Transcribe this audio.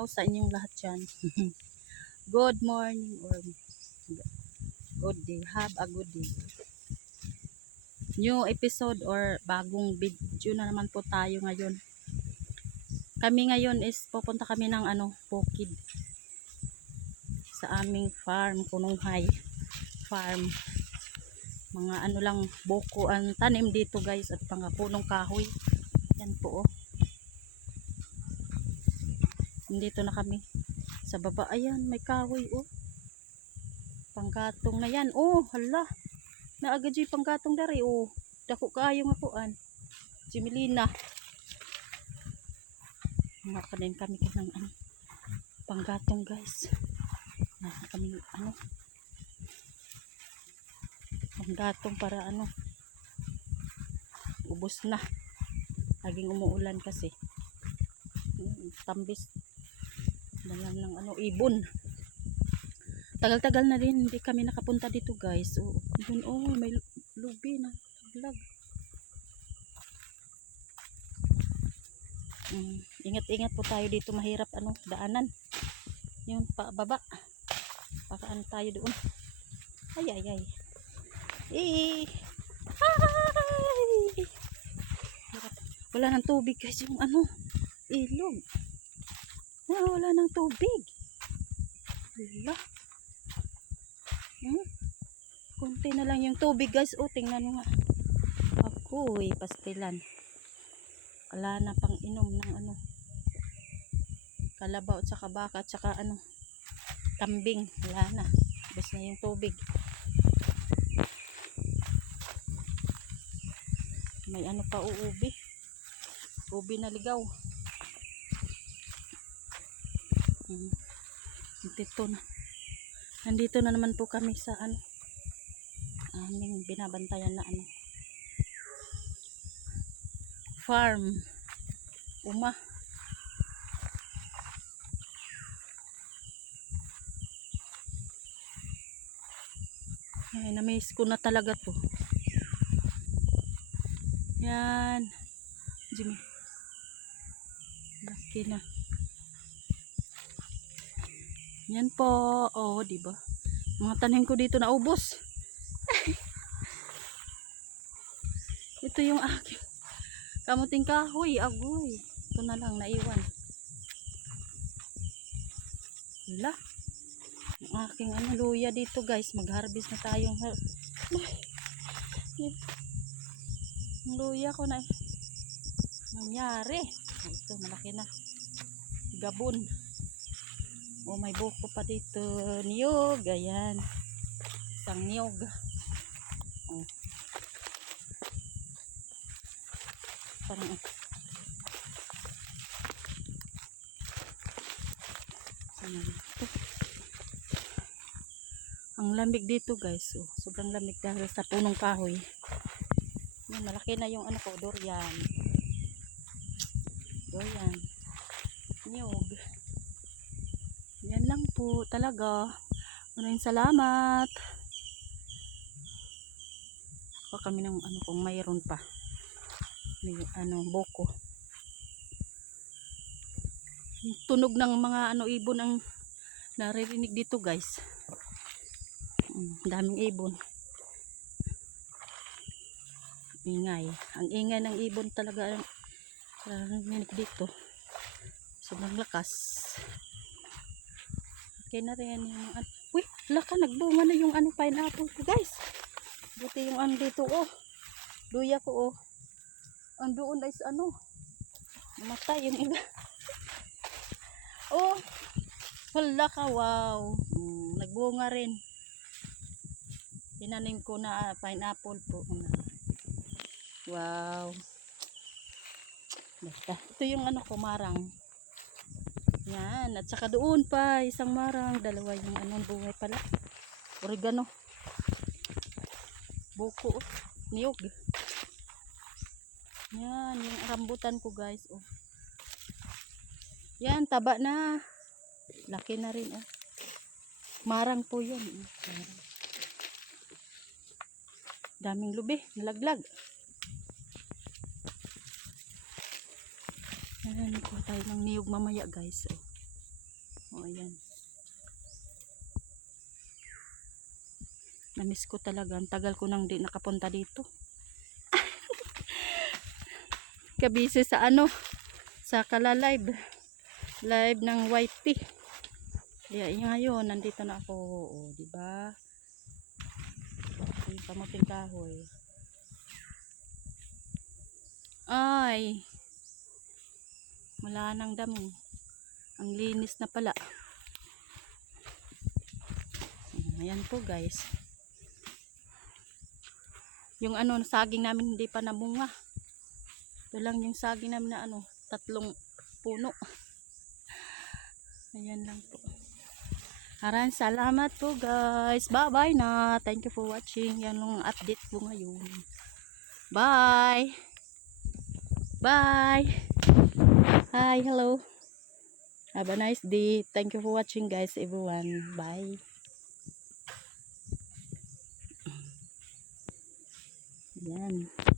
araw sa inyong lahat dyan. Good morning or good day. Have a good day. New episode or bagong video na naman po tayo ngayon. Kami ngayon is pupunta kami ng bukid sa aming farm, Pununghay farm. Mga lang buko ang tanim dito guys at mga punong kahoy. Yan po oh. Dito na kami sa baba. Ayan, may kahoy oh. Panggatong na yan. Oh, hala. Naagad yung panggatong dari oh. Dako kaayo nga kuan. Si Melina. Makanin kami ng panggatong guys. Na kami panggatong para ubos na. Laging umuulan kasi. Tambis lang ng ibon. Tagal-tagal na rin hindi kami nakapunta dito guys. May lubi na vlog. Ingat-ingat po tayo dito, mahirap daanan. Yung baba. Pakaan tayo doon. Ay. Ay. Wala nang tubig guys yung ilog. Wala nang tubig. Wala. Kunti na lang yung tubig guys. Tingnan nyo nga. Ako'y pastilan. Wala na pang inom ng kalabaw at saka baka at saka kambing. Wala na. Basta na yung tubig. May pa uubi. Ubi na ligaw. Nandito na naman po kami sa aming binabantayan na farm. Ay, na-miss ko na talaga to. Yan. Jimmy. Laki na. Yan po. Oh, diba? Mga tanim ko dito na ubos. Ito yung aking kamuting kahoy. Agoy. Ito na lang naiwan. Wala. Ang aking luya dito guys. Mag-harvest na tayong ang luya ko na nangyari. Ito malaki na. Gabon. Oh, may buko pa dito. Niyog. Ayan. Isang niyog. Oh. Parang ang lamig dito guys. Oh, sobrang lamig dahil sa punong kahoy. Yan, malaki na yung durian. Niyog. Yan lang po talaga. Maraming salamat. Pa kami ng kung mayroon pa. May buko. Tunog ng mga ibon ang naririnig dito guys. Daming ibon. Ingay. Ang ingay ng ibon talaga naririnig dito. Sobrang lakas. Okay na rin yung uy, laka nagbunga na yung pineapple ko guys. Buti yung dito oh. Luya ko oh. Ang doon ay namatay yung iba. Oh. Wala ka, wow. Nagbunga rin. Tinanim ko na pineapple po. Wow. Basta. Ito yung marang. Yan. At saka doon pa isang marang. Dalawa yung bunga pala. Oregano. Buko. Niyog. Yan. Yung rambutan ko guys. Oh. Yan. Taba na. Laki na rin. Oh. Marang po yun. Daming lubi. Nalaglag. Yan. Kuha tayo ng niyog mamaya guys. Oh. O, ayan. Namiss ko talaga. Ang tagal ko nang di nakapunta dito. Kabisi sa ano, sa Kala-live. Live ng YT. Kaya ngayon, nandito na ako. O, diba? Yung kamuting kahoy. Ay. Wala nang damo. Ang linis na pala. Ayan po guys. Yung ano, saging namin hindi pa nabunga. Ito lang yung saging namin na ano, 3 puno. Ayan lang po. Maraming salamat po guys. Bye bye na. Thank you for watching. Yan lang update po ngayon. Bye. Bye. Hi, hello. Have a nice day. Thank you for watching guys everyone. Bye. Yan.